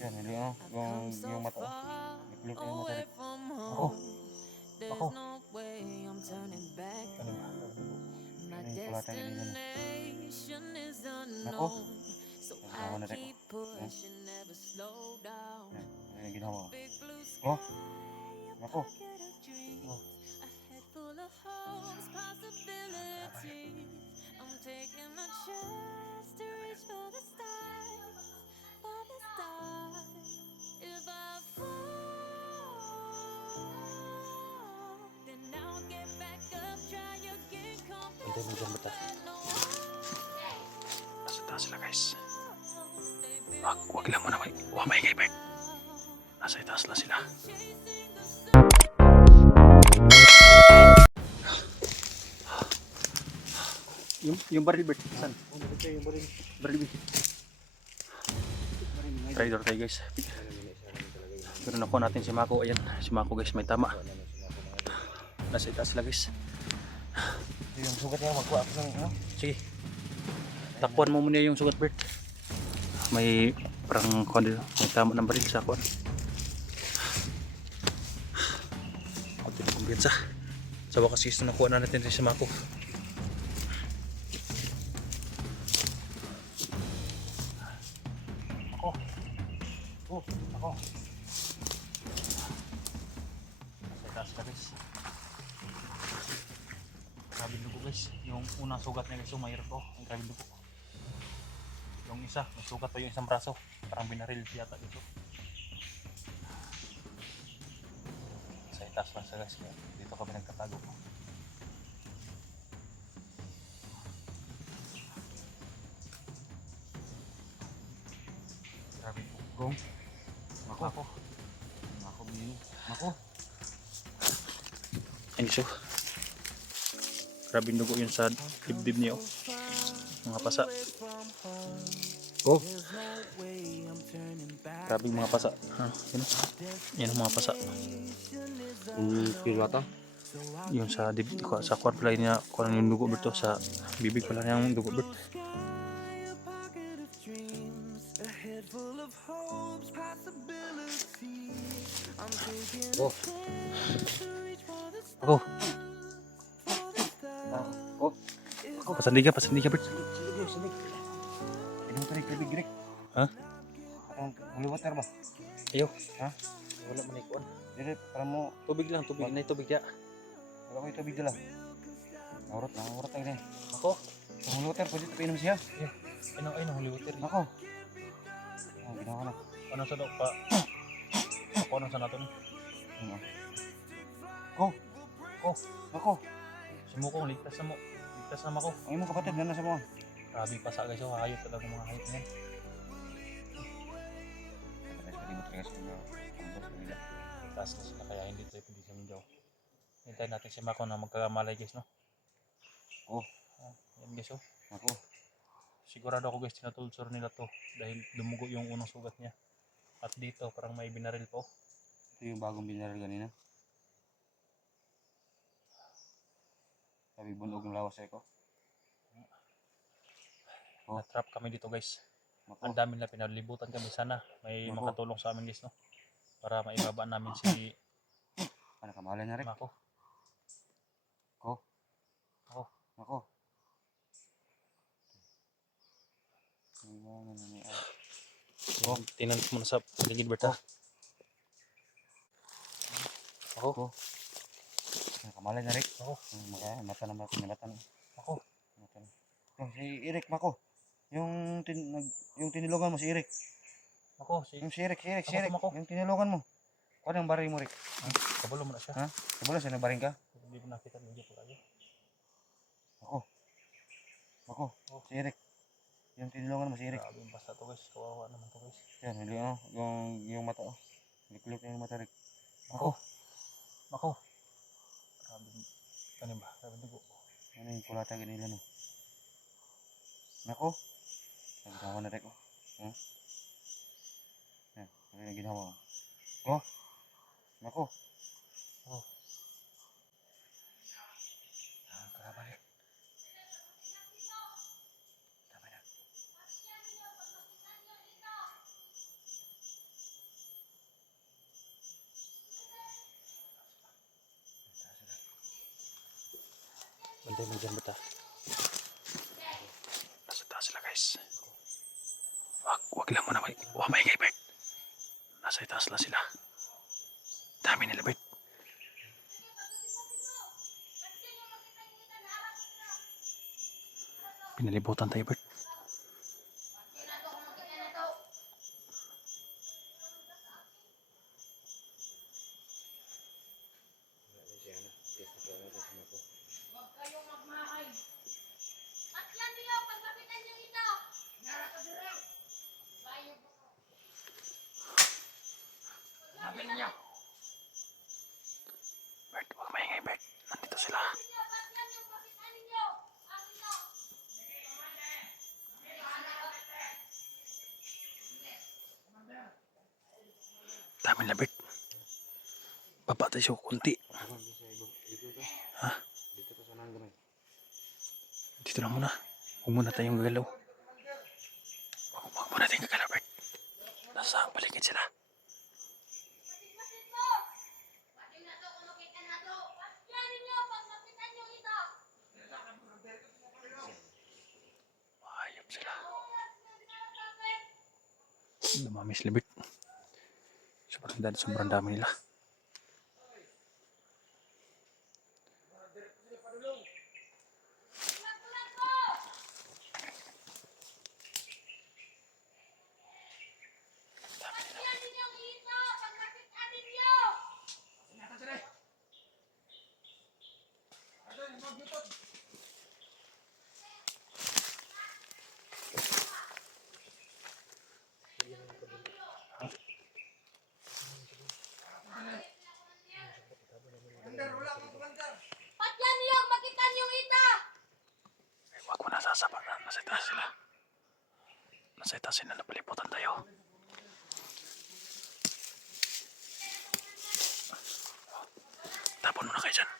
Yan, hindi oh. Yung mata oh. Nagkulip na yung mata rin. Ako. Ako. Ano ba? Ano yung kulatan kanina no? Ako. Nagkawa na rin ko. Yan, ano yung ginawa ko? Oh. Ako. Oh. Hindi mo dyan bata. Nasa taas sila guys. Wag lang muna may kay Bert. Nasa itaas lang sila. Yung baril Bert, saan? Yung baril. Baril. Trader tayo guys. Pero nakuha natin si Mako. Ayan, si Mako guys, may tama. Nasa itaas sila guys. Yung sugat niya, magkuha ako ng ano? Sige. Takpuan mo muna yung sugat Bert. May parang kondil, may tama ng baril sa kuwan. Kunti na kumpiyansa. Sa wakas guys, nakuha na natin si Mako. Ako. Sa itaas ka guys. Grabe dugo guys. Yung unang sugat niya guys, mayroon to. Ang grabe dugo. Yung isa, may sugat pa yung isang braso. Parang binaril yata dito. Sa itaas lang sa guys. Dito kami nagtatago. Grabe dugo. Mako. Mako bini. Mako. Ayun siya. Grabe dugo yun sa dibdib niya. Mga pasa. Oh. Grabe mga pasa. Yun. Yan ang mga pasa. Pilata? Yun sa dibdib ko. Sa kwan pala niya. Kung yung dugo berto. Sa bibig pala niya yung dugo berto. Oh. Ako. Oh. Pasandiga Bert. Sige. Ini mo tarik lebih grek. Ha? Atong water ba? Ayaw. Ha? Wala man ikuan. Dire para mo Tubig lang. Tubig na tubig ya. wala ko tubig dala. Naurot ang ini. Ako. Ang water pwede painom siya. Ay nang huli water. Ako. Oh, ginawa na. Ano sa daw pa? Ako ano sa nato ni? Ako. Sumukong ligtas na mo. Ligtas na ako. Ang imong kapatid na sa mo. Grabe pa sa guys. Hayop talaga mga hayop niyan. Pwede mo talaga sa mga ambos nila. Ligtas na sila kaya hindi tayo pwede sa minjaw. Hintayin natin si Mako na magkamalay guys no. Oh. Yan guys oh. Ako. Sigurado ako guys tinatulsor nila to dahil dumugo yung unang sugat niya. At dito parang may binaril po. Ito yung bagong binaril kanina. Sabi bunog ng lawas ko. Oh. Na-trap kami dito guys. Ako. Ang dami na pinalibutan kami sana. May Ako. makatulong sa amin guys no. Para maibaba namin si Ano kamalan na rin? Mako. Ako. Oh, tingnan mo na sa paligid Berta. Ako. Ano kamalan na rin? Ako. Mata na pinabatan. Ako. Oh, si Eric Mako. Yung tinulungan mo si Eric. Ako si Yung si Eric. Mako. Yung tinulungan mo. Kuha ng baril mo, Rick. Kabalo mo na siya. Ha? Kabalo siya na baring ka? Hindi ko nakita ng dito lagi. Ako. Si Eric. Yung tinulungan mo si Eric. Grabe yung basta to guys. Kawawa naman to guys. Yan, hindi yung mata oh. Kulip na yung mata, Rick. Mako. Grabe. Ano ba? Grabe dugo. Ano yung kulata ganila no? Nako. Nagdawa na Rick oh. Yan, ano yung ginawa oh. Oh. Nako. Oh. Grabe Rick. Tama na. Bantay mo dyan bata. Nasa taas sila guys. Wag lang muna. Huwag maingay Bert. Nasa itaas lang sila. Dami nila Bert. Pinalibutan tayo Bert. Bert, huwag maingay Bert. Nandito sila. Dami na Bert. Baba tayo kunti. Ha? Dito ka sana ang gamay. Dito lang muna. Huwag muna tayong gagalaw. Huwag muna tayong gagalaw Bert. Nasa paligid sila. Ayop sila. Dumami sila Bert. Sobrang dami nila. Huwag mo na sasapak na. Nasa itaas sila. Nasa itaas sila. Napaliputan tayo. Tapon mo na kayo dyan.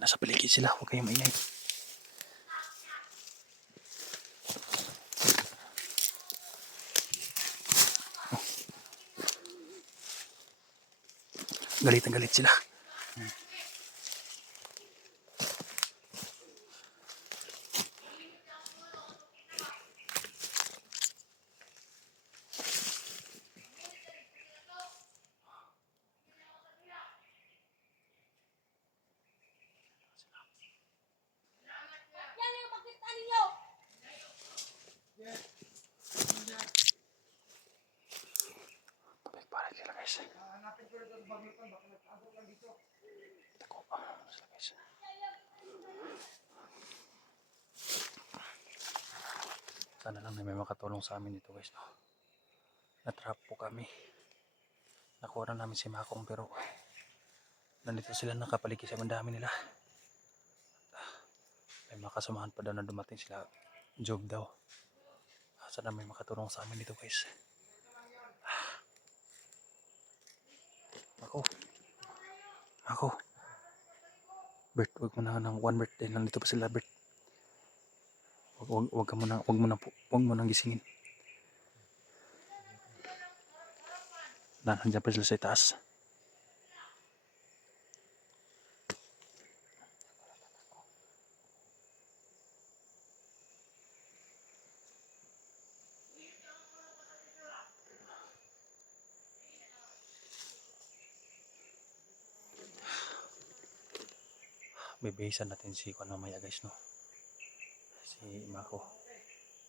Nasa paligid sila. Huwag kayong maingay. Galit na galit sila. Pabalik sila guys. Tako pa sila guys. Sana lang na may makatulong sa amin dito guys. No? Natrap po kami. Nakuha na namin si Makong pero nandito sila nakapaligid sa mandami nila. May makasamahan pa daw na dumating sila. Job daw. Sana may makatulong sa amin dito guys. Ako. Bert, wag mo na ng one birthday. Nandito pa sila Bert. Wag mo nang gisingin. Nandiyan pa sila sa itaas. Bibihisan natin si Juan mamaya guys no. Si Mako.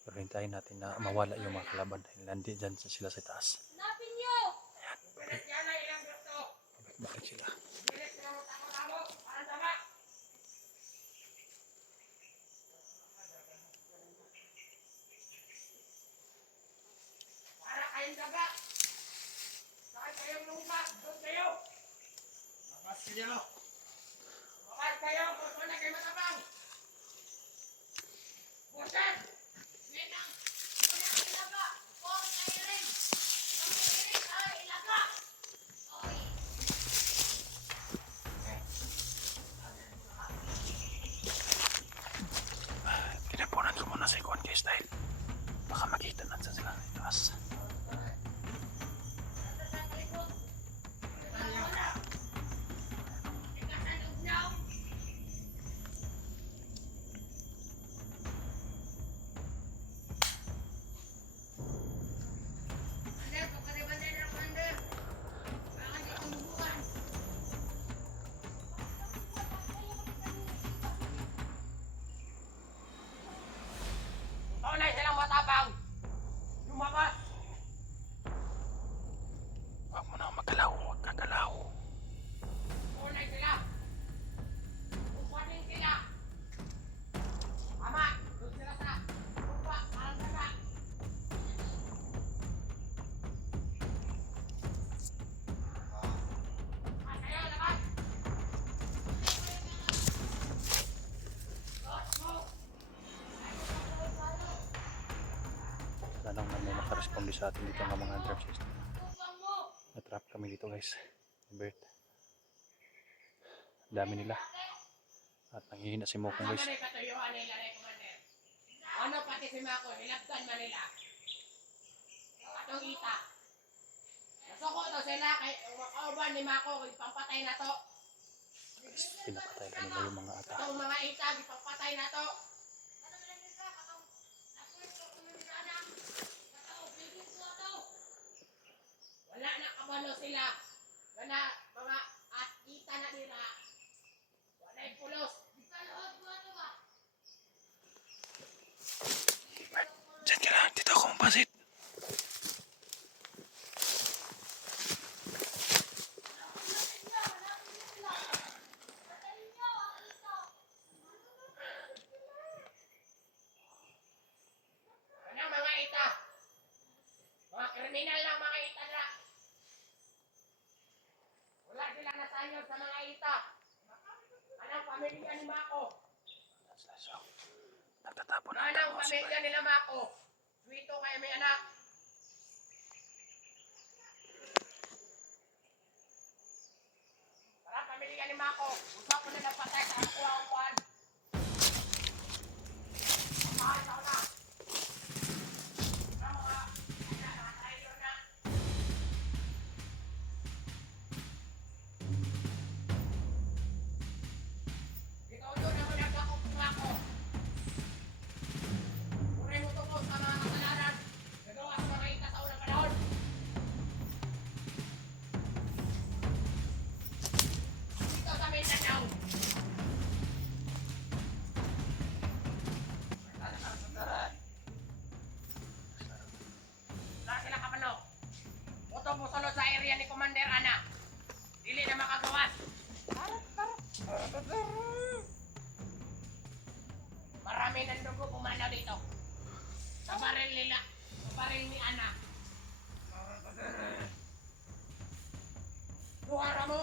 Pero hintayin natin na mawala yung mga kalaban dahil nandito dyan sila sa taas. Ayan. Bakit sila? Para kayong daga. Saan kayong lupa? Doon kayo. Labas kayo. Labas kayo. Gusto na kayo matabang. Busan. Nenang. Muna ang ilaga. Kung kayo rin. Kung kayo rin ay ilaga. Okay. Tinapunan ko muna si Juan guys dahil baka makita natin sila sa taas. makaresponde sa atin dito ng mga drug system. Na-trap kami dito guys. Bert. Dami nila. At nanghihina si Mokong guys. Ano pati si Mako, nilagdan Manila. Atong ita. Nasuko to sila kay kauban ni Mako, ipapatay na to. Pinapatay na nila yung mga ata. Itong mga ita, ipapatay na to. Wala na kabalo sila. Wala mga at ita na nila. Wala yung pulos. Diyan ka lang, dito ako mapasit. Anong mga ita? Mga kriminal lang mga ita na. Wala sila nasayod sa mga ita. Anong pamilya ni Mako? Nagtatapon na Anong pamilya nila Mako? Suwito kayo may anak. Para pamilya ni Mako. Usap ko na napatay sa kuha ang kuhan. Mahal ka na. Ang mga nakatayo na. Ikaw doon ako nagkakong Mako. Puri mo tungkol sa mga kasalanan. Nagawa sa mga ita sa unang panahon. Dito sa Mindanao. Wala sila kapano. Moto mo sunod sa area ni Commander Ana. Dili na makagawas. Marami ng dugo pumanaw dito. Sa baril nila. Sa baril ni Ana. Luhara mo.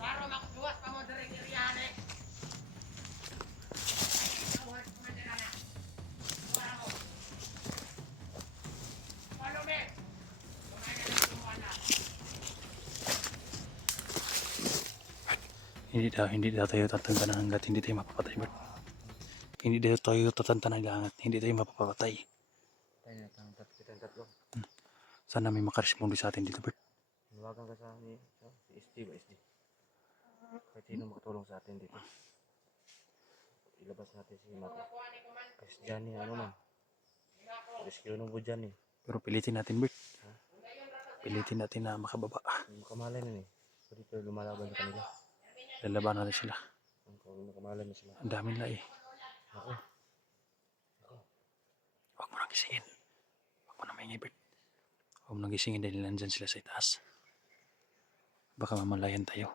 Klaro makaduwas pa mo daring iriyahan eh. Ay, Commander Ana. Luhara mo. Follow me. Lumay na lang yung Ana. Hindi daw tayo tatantanan hanggat hindi tayo mapapatay, Bert. Hindi daw tayo tatantanan hanggat hindi tayo mapapatay. Tayo na kitang tatlo. Sana may makaresponde sa atin dito, Bert. Nawagan ka sa si SD ba SD? Kahit sino makatulong sa atin dito. Ilabas natin si Mako. Kasi Johnny ano man. Rescue nung po Johnny. Pero pilitin natin, Bert. Pilitin natin na makababa. Makamalay na eh. Pwede pero lumalaban sa kanila. Lalaban natin sila. Kung makamalay na sila. Ang dami nila eh. Ako. Huwag mo nang gisingin. Huwag mo nang maingay, Bert. Huwag mo nang gisingin dahil nandyan sila sa itaas. Baka mamalayan tayo.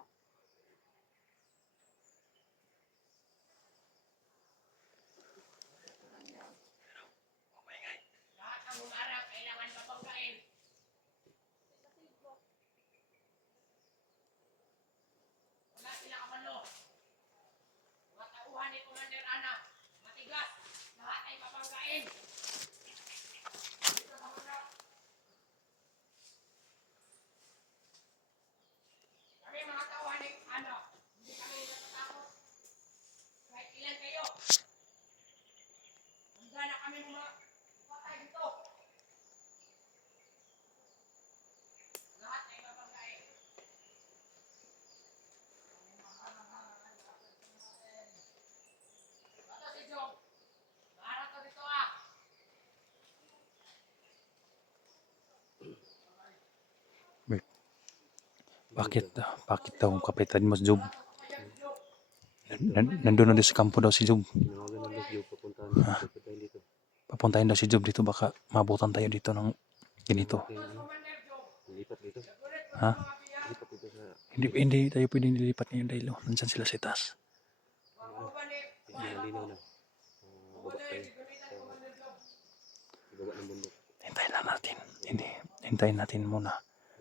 Huwag maingay. Lahat ng umarang kailangan mabanggain. Wala sila kapalo. Mga tauhan ni Commander Ana. Matigas. Lahat ay mabanggain. Dito sa muna. Kami mga tauhan ni Ana. Hindi kami natatakot. Kahit ilan kayo. Handa na kami mga patay dito. Lahat ay mabanggain. Bato si Jong. Maharap ko dito ah. Bakit daw ang kapitan mo, Job? Nandun na sa kampo daw si Job. Tinawagan ng Lagyo papuntahan dito. Papuntahin daw si Job dito, baka mabutan tayo dito ng ganito. Lipat dito. Ha? Lipat dito sa Hindi tayo pwedeng nilipat ngayon dahil nandyan sila sa itaas. medyo malinaw na. Baba tayo. Ibaba ng bundok. Hintayin lang natin. Hintayin natin muna.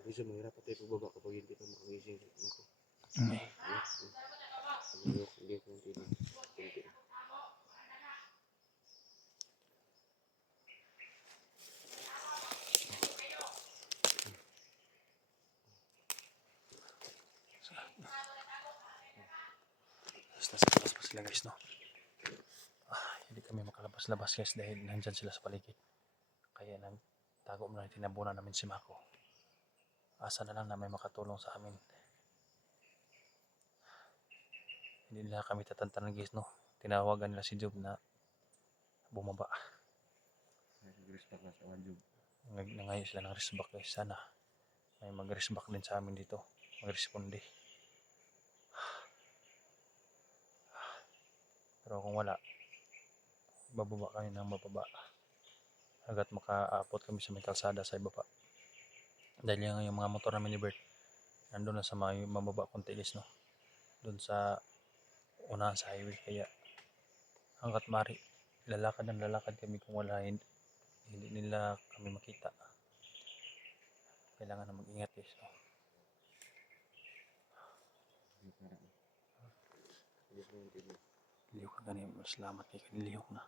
Kasi mahirap tayo pagbaba kapag hindi ka makagising sa ko. Okay. Hindi ko hindi. sila guys, no. Hindi kami makalabas-labas guys dahil nandyan sila sa paligid. Kaya nagtago muna, tinabunan namin si Mako. Asa na lang na may makatulong sa amin. Hindi nila kami tatantanan guys, no. Tinawagan nila si Job na bumaba. Nag-respect na sa Job. Nangayo sila ng resback guys. Sana may mag-resback din sa amin dito. Mag-responde. Pero kung wala, bababa kami ng mababa. Hanggat makaabot kami sa may kalsada sa ibaba. Dahil yung mga motor namin ni Bert, nandun na sa may mababa konti guys, no. Doon sa unahan sa highway. Kaya hanggat mari, lalakad kami kung wala, hindi nila kami makita. Kailangan na mag-ingat guys, no. Lihok na ganyan, salamat kay kanilihok na.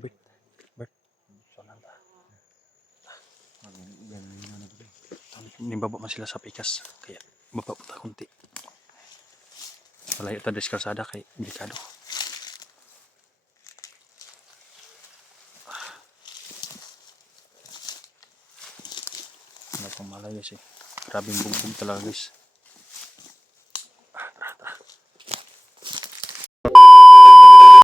Bert, so nanda. Nimbaba man sila sa pikas, kaya baba po ta kunti. Malayo ta des kalsada kay delikado. Ano pang malayo siya. Grabing bugbog talaga guys.